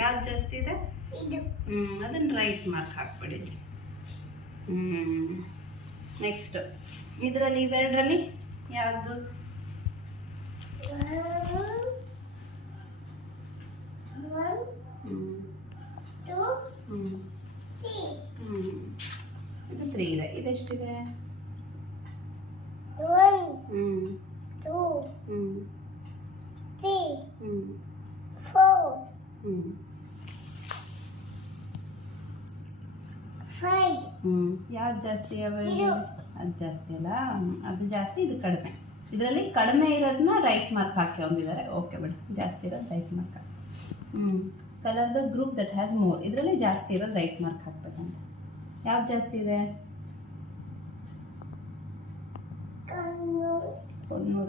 ಯಾವ್ದು ಜಾಸ್ತಿ ಇದೆ? ಅದನ್ನು ರೈಟ್ ಮಾರ್ಕ್ ಹಾಕ್ಬಿಡಿ. ನೆಕ್ಸ್ಟ್ ಇದರಲ್ಲಿ ಇವೆರಡರಲ್ಲಿ ಯಾವುದು? ಇದು 3 ಇದೆ. ಇದೆಷ್ಟಿದೆ? 1 2 3 4 5. ಯಾವ್ದು ಜಾಸ್ತಿ? ಅದು ಜಾಸ್ತಿ ಅಲ್ಲ, ಅದು ಜಾಸ್ತಿ, ಇದು ಕಡಿಮೆ. ಇದರಲ್ಲಿ ಕಡಿಮೆ ಇರೋದನ್ನ ರೈಟ್ ಮಾರ್ಕ್ ಹಾಕಿ ಹೊಂದಿದ್ದಾರೆ. ಓಕೆ ಬಿಡಿ, ಜಾಸ್ತಿ ಇರೋದು right mark hockey. Colour the group that has more. ಇದರಲ್ಲಿ ಜಾಸ್ತಿ ಇರೋದು ರೈಟ್ ಮಾರ್ಕ್ ಹಾಕ್ಬೇಕಂತ. ಯಾವ್ದು ಜಾಸ್ತಿ ಇದೆ? ಕಣ್ಣು. ಕಣ್ಣು.